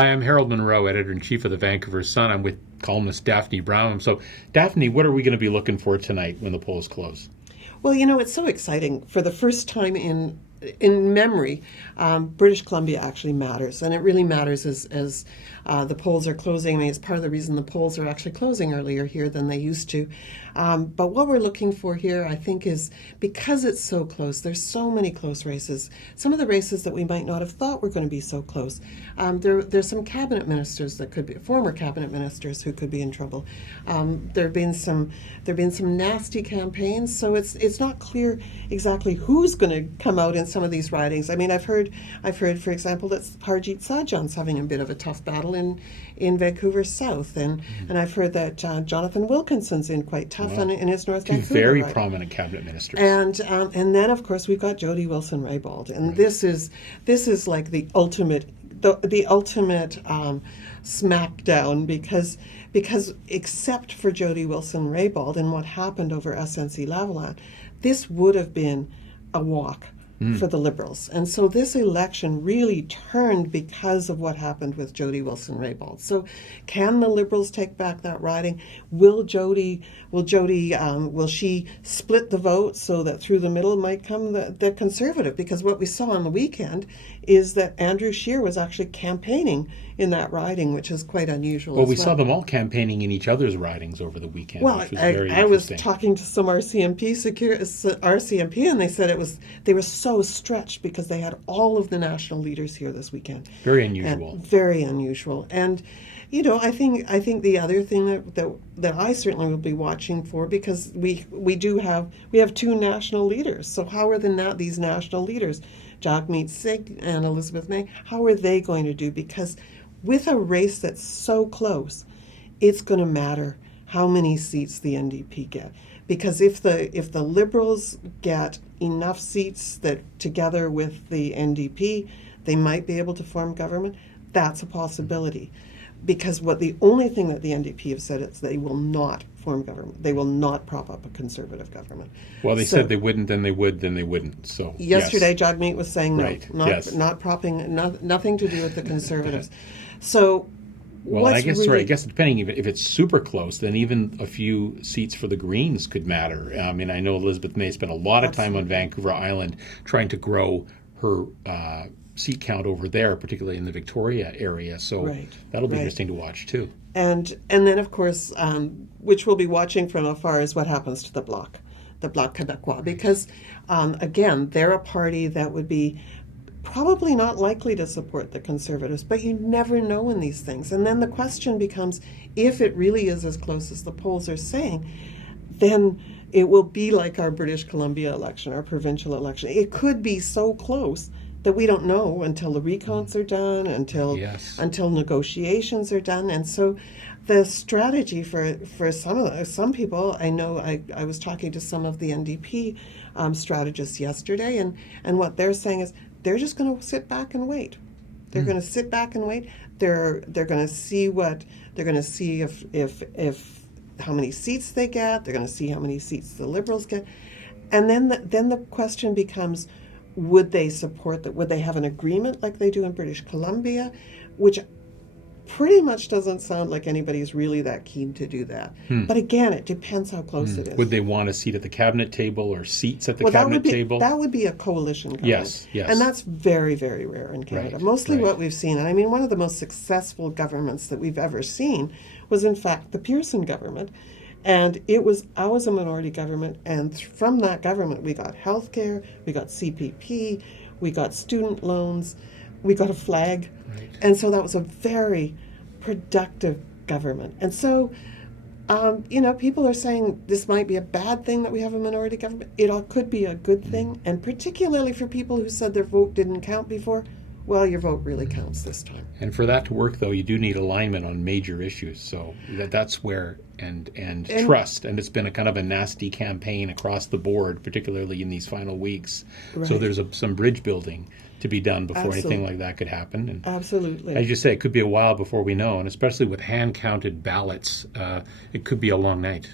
Hi, I'm Harold Monroe, editor-in-chief of the Vancouver Sun. I'm with columnist Daphne Brown. So, Daphne, what are we going to be looking for tonight when the polls close? Well, it's so exciting. For the first time in memory, British Columbia actually matters, and it really matters as the polls are closing. I mean, it's part of the reason the polls are actually closing earlier here than they used to. But what we're looking for here, I think, is because it's so close, there's so many close races. Some of the races that we might not have thought were going to be so close. There's some cabinet ministers that could be former cabinet ministers who could be in trouble. There've been some nasty campaigns, so it's not clear exactly who's going to come out in some of these ridings. I mean, I've heard, for example, that Harjit Sajjan's having a bit of a tough battle in Vancouver South, and I've heard that Jonathan Wilkinson's in quite tough in his North Two Vancouver very riding. prominent cabinet ministers. And then of course we've got Jody Wilson-Raybould, and this is like the ultimate smackdown because except for Jody Wilson-Raybould and what happened over SNC-Lavalin, this would have been a walk for the Liberals. And so this election really turned because of what happened with Jody Wilson-Raybould. So can the Liberals take back that riding? Will she split the vote so that through the middle might come the Conservative? Because what we saw on the weekend is that Andrew Scheer was actually campaigning in that riding, which is quite unusual. Well, we saw them all campaigning in each other's ridings over the weekend, well, which was very I was interesting. talking to some RCMP, and they said they were so stretched because they had all of the national leaders here this weekend. Very unusual. Very unusual. And I think the other thing that I certainly will be watching for, because we have two national leaders. So how are these national leaders, Jagmeet Singh and Elizabeth May, how are they going to do? Because with a race that's so close, it's going to matter how many seats the NDP get. Because if the Liberals get enough seats that together with the NDP, they might be able to form government, that's a possibility. Because the only thing that the NDP have said is they will not form government. They will not prop up a Conservative government. Well, they said they wouldn't, then they would, then they wouldn't. So yesterday, yes. Jagmeet was saying no, right. not propping, nothing to do with the Conservatives. So, well, I guess depending if it's super close, then even a few seats for the Greens could matter. I mean, I know Elizabeth May spent a lot of time on Vancouver Island trying to grow her seat count over there, particularly in the Victoria area. So that'll be interesting to watch too. And then, of course, which we'll be watching from afar, is what happens to the Bloc Québécois, because again, they're a party that would be probably not likely to support the Conservatives, but you never know in these things. And then the question becomes, if it really is as close as the polls are saying, then it will be like our British Columbia election, our provincial election. It could be so close that we don't know until the recounts are done, until negotiations are done. And so the strategy for some people, I know I was talking to some of the NDP strategists yesterday, and what they're saying is they're just going to sit back and wait. They're going to sit back and wait. They're going to see if how many seats they get. They're going to see how many seats the Liberals get, and then the question becomes, would they support that? Would they have an agreement like they do in British Columbia, which pretty much doesn't sound like anybody's really that keen to do that. But again, it depends how close it is. Would they want a seat at the cabinet table or seats at the cabinet table? That would be a coalition government. Yes. And that's very, very rare in Canada. Mostly what we've seen, and I mean, one of the most successful governments that we've ever seen was, in fact, the Pearson government. And I was a minority government, and from that government we got healthcare, we got CPP, we got student loans, we got a flag. And so that was a very productive government. And so, people are saying this might be a bad thing that we have a minority government. It could be a good thing, and particularly for people who said their vote didn't count before, well, your vote really counts this time. And for that to work, though, you do need alignment on major issues. So that's where, and trust. And it's been a kind of a nasty campaign across the board, particularly in these final weeks. Right. So there's some bridge building to be done before anything like that could happen. And absolutely. As you say, it could be a while before we know, and especially with hand-counted ballots, it could be a long night.